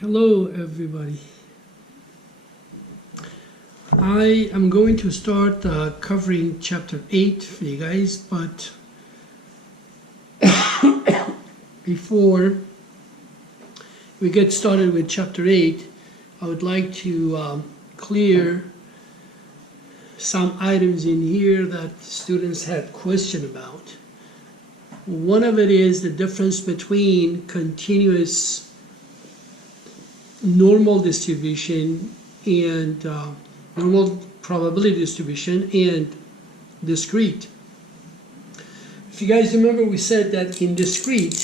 Hello everybody. I am going to start covering chapter 8 for you guys, but before we get started with chapter 8, I would like to clear some items in here that students had question about. One of it is the difference between continuous normal distribution and normal probability distribution and discrete. If you guys remember, we said that in discrete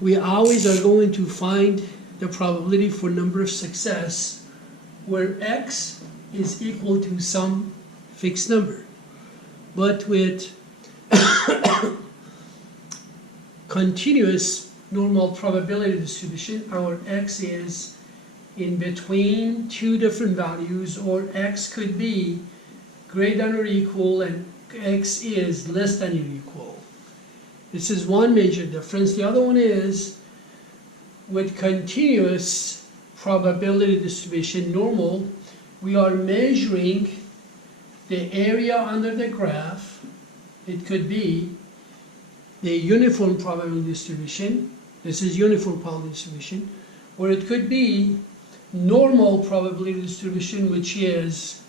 we always are going to find the probability for number of success where x is equal to some fixed number. But with continuous normal probability distribution, our x is in between two different values, or x could be greater than or equal and x is less than or equal. This is one major difference. The other one is with continuous probability distribution normal, we are measuring the area under the graph. It could be the uniform probability distribution. This is uniform probability distribution. Or it could be normal probability distribution, which is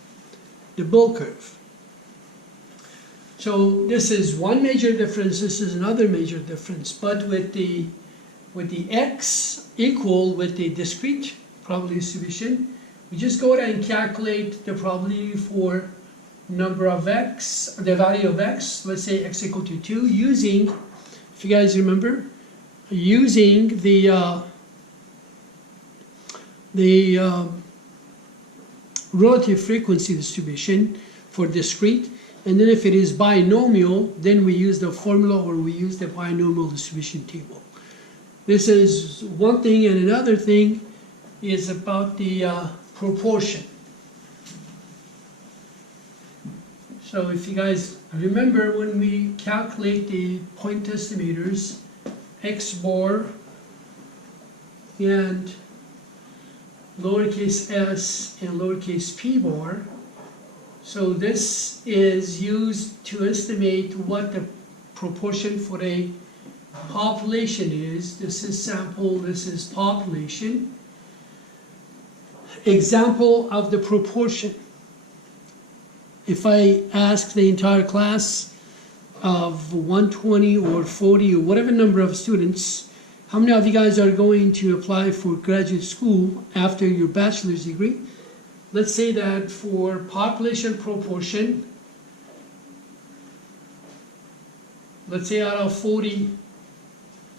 the bell curve. So this is one major difference. This is another major difference. But with the x equal with the discrete probability distribution, we just go ahead and calculate the probability for number of x, the value of x, let's say x equal to 2, using, if you guys remember, using the relative frequency distribution for discrete, and then if it is binomial, then we use the formula or we use the binomial distribution table. This is one thing, and another thing is about the proportion. So if you guys remember, when we calculate the point estimators, x bar and lowercase s and lowercase p bar, so this is used to estimate what the proportion for a population is. This is sample, this is population. Example of the proportion. If I ask the entire class of 120 or 40 or whatever number of students, how many of you guys are going to apply for graduate school after your bachelor's degree? Let's say that for population proportion, let's say out of 40,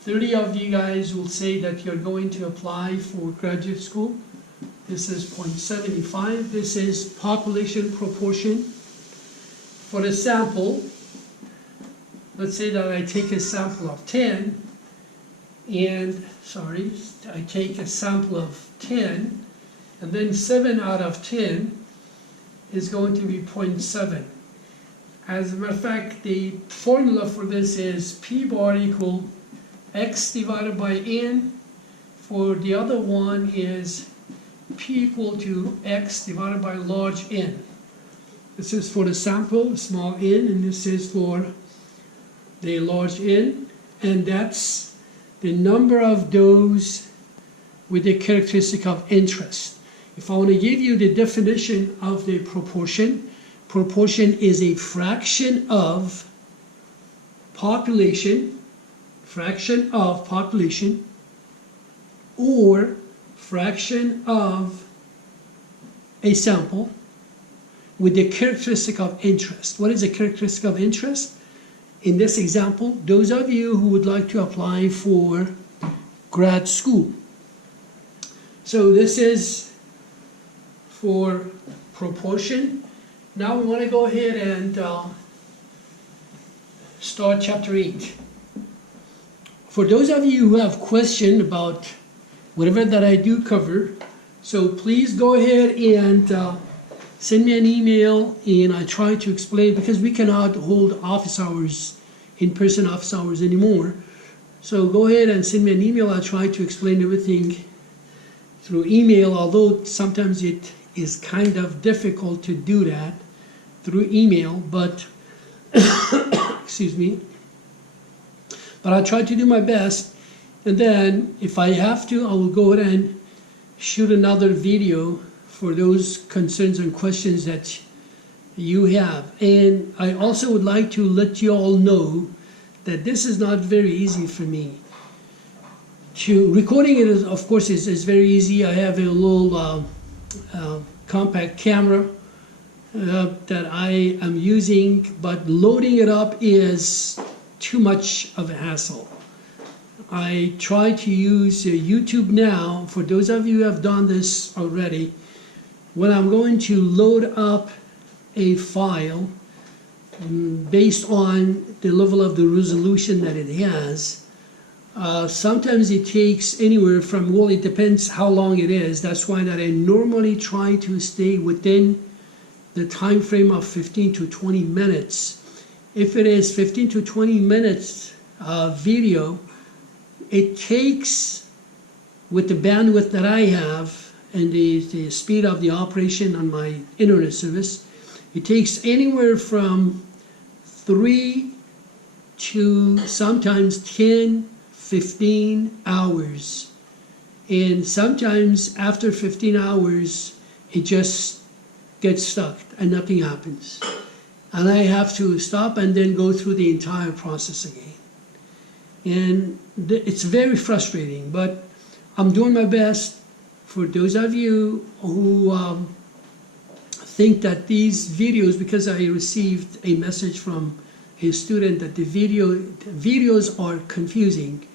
30 of you guys will say that you're going to apply for graduate school. This is 0.75. This is population proportion. For a sample, let's say that I take a sample of 10, and, I take a sample of 10, and then 7 out of 10 is going to be 0.7. As a matter of fact, the formula for this is p bar equal x divided by n. For the other one is p equal to x divided by large N. This is for the sample, small n, and this is for the large N, and that's the number of those with the characteristic of interest. If I want to give you the definition of the proportion, proportion is a fraction of population, or fraction of a sample with the characteristic of interest. What is the characteristic of interest? In this example, those of you who would like to apply for grad school. So this is for proportion. Now we want to go ahead and start chapter 8. For those of you who have questions about whatever that I do cover, so please go ahead and send me an email, and I try to explain, because we cannot hold office hours, in-person office hours anymore. So go ahead and send me an email. I'll try to explain everything through email, although sometimes it is kind of difficult to do that through email, but excuse me, but I'll try to do my best. And then if I have to, I will go ahead and shoot another video for those concerns and questions that you have. And I also would like to let you all know that this is not very easy for me. Recording it, of course, is very easy. I have a little compact camera that I am using, but loading it up is too much of a hassle. I try to use YouTube now. For those of you who have done this already, when I'm going to load up a file based on the level of the resolution that it has, sometimes it takes anywhere from, well, it depends how long it is. That's why that I normally try to stay within the time frame of 15 to 20 minutes. If it is 15 to 20 minutes video, it takes, with the bandwidth that I have and the speed of the operation on my internet service, it takes anywhere from 3 to sometimes 10, 15 hours. And sometimes after 15 hours, it just gets stuck and nothing happens. And I have to stop and then go through the entire process again. And it's very frustrating, but I'm doing my best. For those of you who think that these videos, because I received a message from a student that the videos are confusing.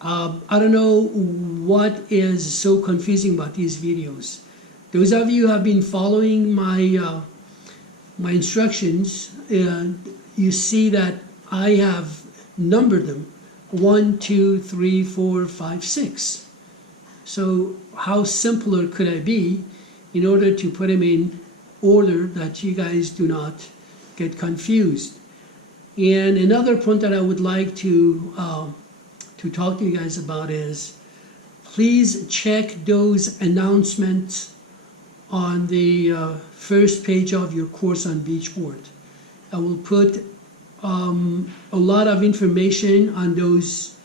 I don't know what is so confusing about these videos. Those of you who have been following my my instructions, you see that I have numbered them 1, 2, 3, 4, 5, 6. So how simpler could I be in order to put them in order that you guys do not get confused? And another point that I would like to talk to you guys about is, please check those announcements on the first page of your course on Beachboard. I will put a lot of information on those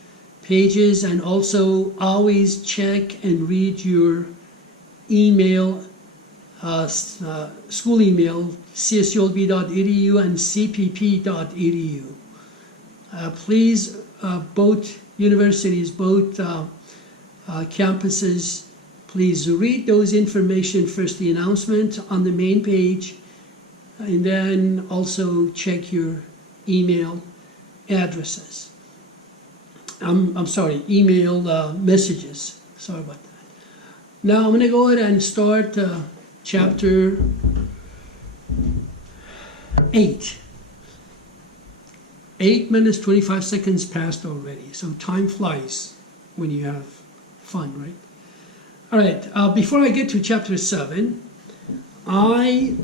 pages, and also always check and read your email, school email, csulb.edu and cpp.edu. Please, both universities, both campuses, please read those information first, the announcement on the main page, and then also check your email addresses. I'm sorry, email messages. Sorry about that. Now I'm going to go ahead and start chapter 8. 8 minutes, 25 seconds passed already. So time flies when you have fun, right? All right, before I get to chapter 7, I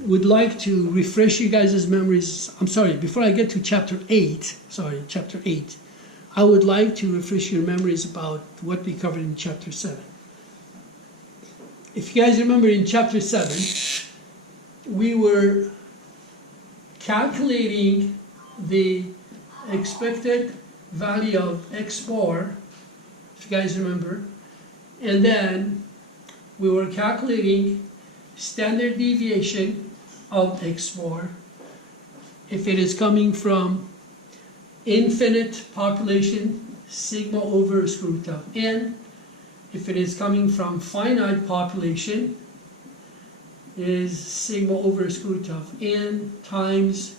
would like to refresh you guys' memories. I'm sorry, before I get to chapter 8, I would like to refresh your memories about what we covered in chapter 7. If you guys remember, in chapter 7, we were calculating the expected value of x bar, if you guys remember, and then we were calculating standard deviation of x bar if it is coming from infinite population, sigma over square root of n. If it is coming from finite population, is sigma over square root of n times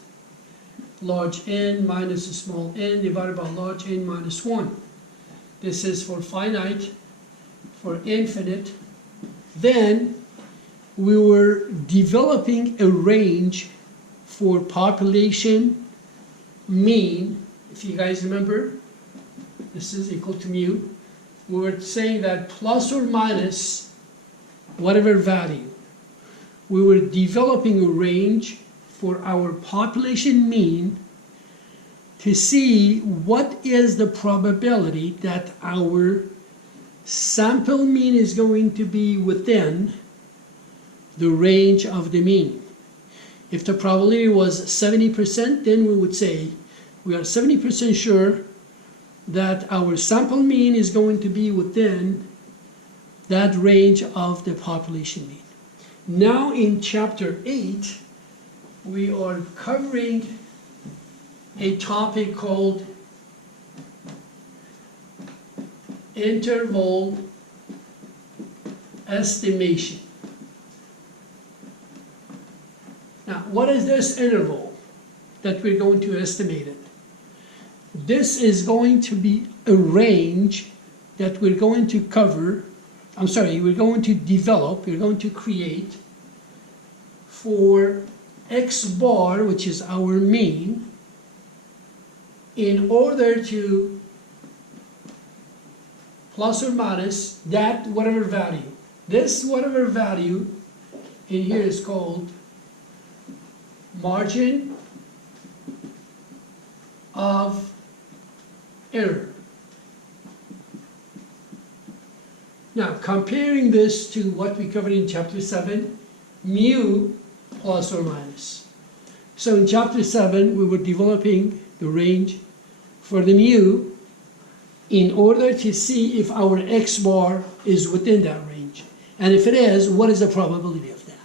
large N minus a small n divided by large N minus 1. This is for finite. For infinite, then we were developing a range for population mean. If you guys remember, this is equal to mu. We were saying that plus or minus whatever value, we were developing a range for our population mean to see what is the probability that our sample mean is going to be within the range of the mean. If the probability was 70%, then we would say we are 70% sure that our sample mean is going to be within that range of the population mean. Now in chapter 8, we are covering a topic called interval estimation. Now, what is this interval that we're going to estimate it? This is going to be a range that we're going to cover, we're going to develop, we're going to create for X bar, which is our mean, in order to plus or minus that whatever value. This whatever value in here is called margin of error. Now, comparing this to what we covered in chapter 7, mu plus or minus. So in chapter 7, we were developing the range for the mu in order to see if our X bar is within that range. And if it is, what is the probability of that?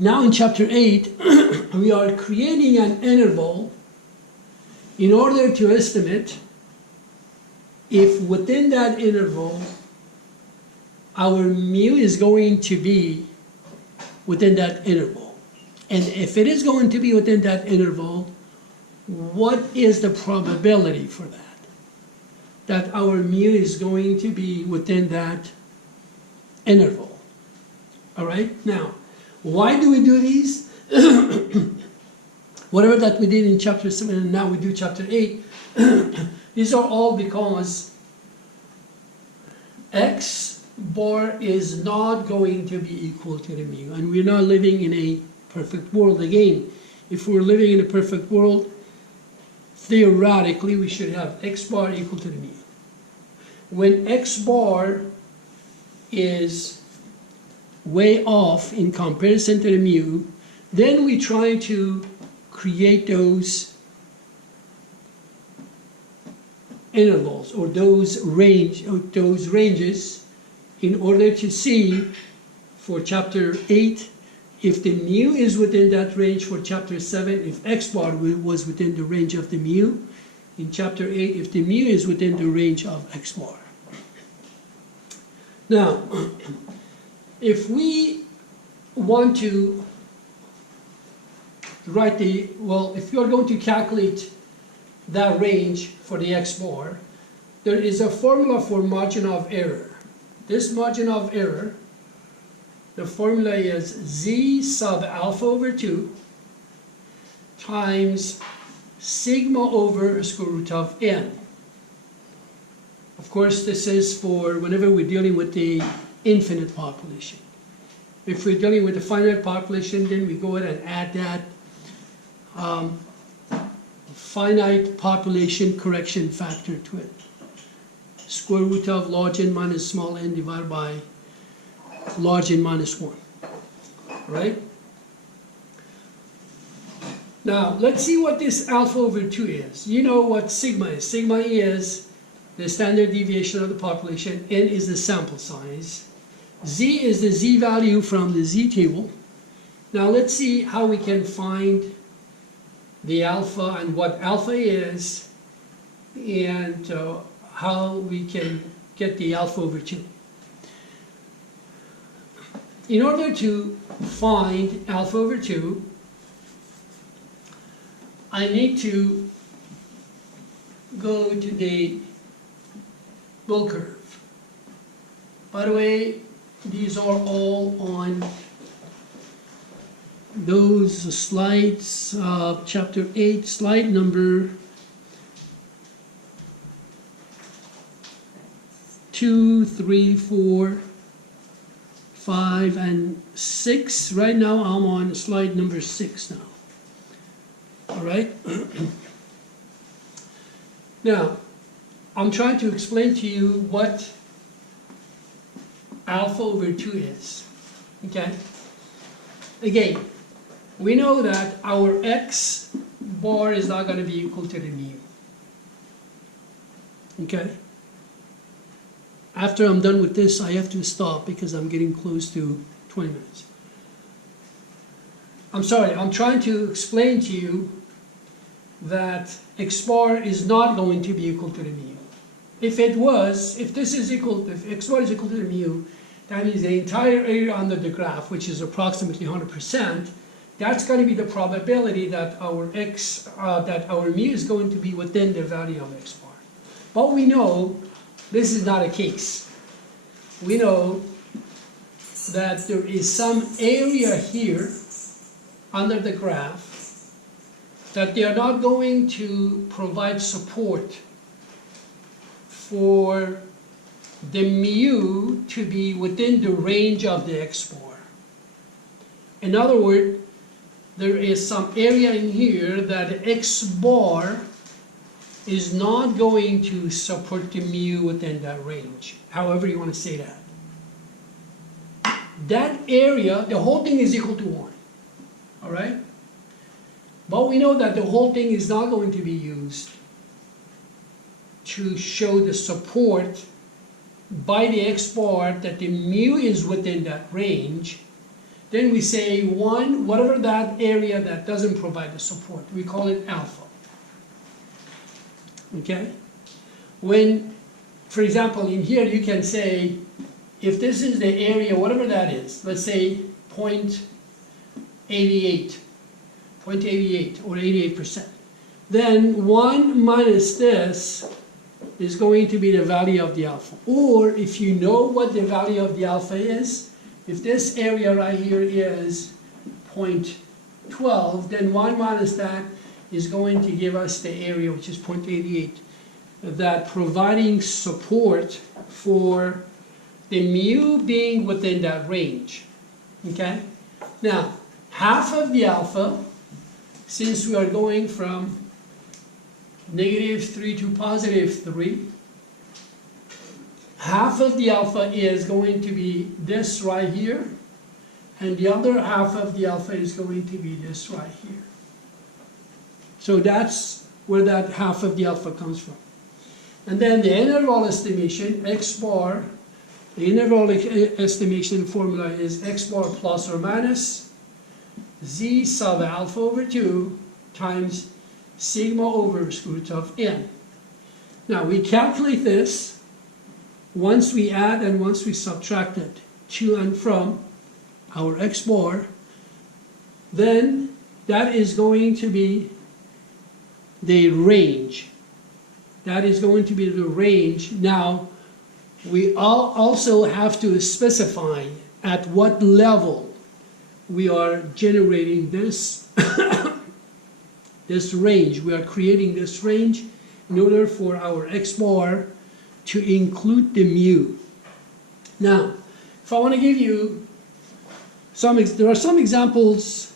Now in chapter 8, we are creating an interval in order to estimate if within that interval our mu is going to be within that interval. And if it is going to be within that interval, what is the probability for that? That our mu is going to be within that interval. All right? Now, why do we do these? Whatever that we did in chapter 7 and now we do chapter 8, these are all because X bar is not going to be equal to the mu. And we're not living in a perfect world. Again, if we're living in a perfect world, theoretically we should have X bar equal to the mu. When X bar is way off in comparison to the mu, then we try to create those intervals or those ranges in order to see for chapter 8 if the mu is within that range, for chapter 7 if X bar was within the range of the mu, in chapter 8 if the mu is within the range of X bar. Now, if we want to write if you're going to calculate that range for the X bar, there is a formula for margin of error. This margin of error, the formula is Z sub alpha over 2 times sigma over square root of n. Of course, this is for whenever we're dealing with the infinite population. If we're dealing with a finite population, then we go ahead and add that finite population correction factor to it. Square root of large n minus small n divided by large n minus 1. Right? Now, let's see what this alpha over 2 is. You know what sigma is. Sigma is the standard deviation of the population. N is the sample size. Z is the Z value from the Z table. Now, let's see how we can find the alpha and what alpha is, and how we can get the alpha over 2. In order to find alpha over 2, I need to go to the Bull curve. By the way, these are all on those slides, chapter 8, slide number 2, 3, 4, 5, and 6. Right now I'm on slide number 6 now. All right? Now, I'm trying to explain to you what alpha over 2 is, okay? Again, we know that our x bar is not going to be equal to the mu, okay? After I'm done with this, I have to stop because I'm getting close to 20 minutes. I'm sorry, I'm trying to explain to you that x bar is not going to be equal to the mu. If it was, if this is equal, if x bar is equal to the mu, that means the entire area under the graph, which is approximately 100%, that's going to be the probability that our mu is going to be within the value of x bar. But we know this is not a case. We know that there is some area here under the graph that they are not going to provide support for the mu to be within the range of the x bar. In other words, there is some area in here that x bar is not going to support the mu within that range, however you want to say that. That area, the whole thing is equal to 1, all right? But we know that the whole thing is not going to be used to show the support by the x bar that the mu is within that range. Then we say 1, whatever that area that doesn't provide the support, we call it alpha. Okay? When, for example, in here you can say, if this is the area, whatever that is, let's say 0.88 or 88%, then 1 minus this is going to be the value of the alpha. Or if you know what the value of the alpha is, if this area right here is 0.12, then 1 minus that is going to give us the area, which is 0.88, that providing support for the mu being within that range, okay? Now, half of the alpha, since we are going from -3 to +3, half of the alpha is going to be this right here, and the other half of the alpha is going to be this right here. So that's where that half of the alpha comes from. And then the interval estimation, x bar, the interval estimation formula is x bar plus or minus z sub alpha over 2 times sigma over square root of n. Now we calculate this once we add and once we subtract it to and from our x bar, then that is going to be the range. That is going to be the range. Now we also have to specify at what level we are generating this this range. We are creating this range in order for our x bar to include the mu. Now, if I want to give you there are some examples.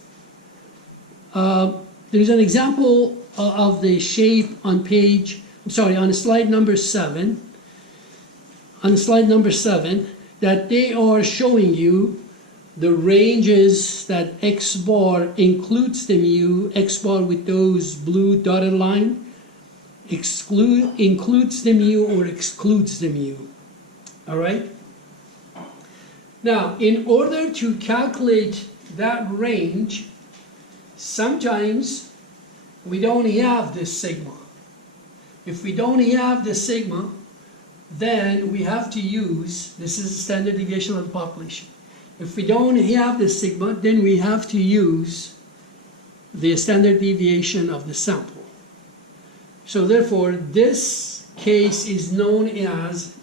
There's an example of the shape on on slide number 7. On slide number 7, that they are showing you the ranges that x bar includes the mu, x bar with those blue dotted line, includes the mu or excludes the mu. All right? Now, in order to calculate that range, sometimes we don't have this sigma. If we don't have the sigma, then we have to use, this is the standard deviation of the population. If we don't have the sigma, then we have to use the standard deviation of the sample. So therefore, this case is known as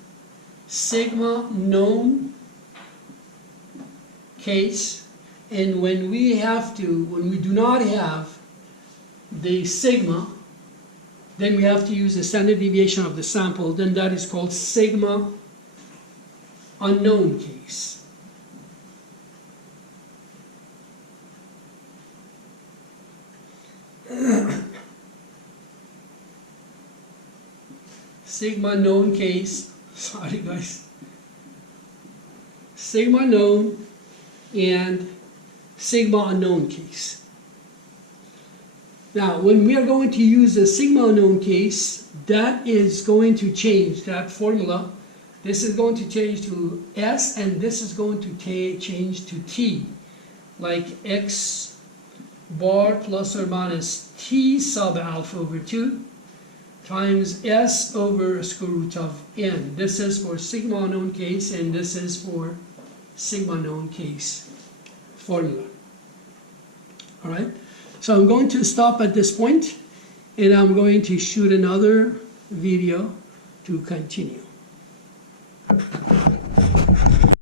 sigma known case. And when we do not have the sigma, then we have to use the standard deviation of the sample. Then that is called sigma unknown case. sigma known case, sorry guys, sigma known and sigma unknown case. Now, when we are going to use the sigma unknown case, that is going to change, that formula. This is going to change to S, and this is going to change to T, like X bar plus or minus T sub alpha over 2 times S over square root of N. This is for sigma unknown case, and this is for sigma known case formula. All right, so I'm going to stop at this point, and I'm going to shoot another video to continue.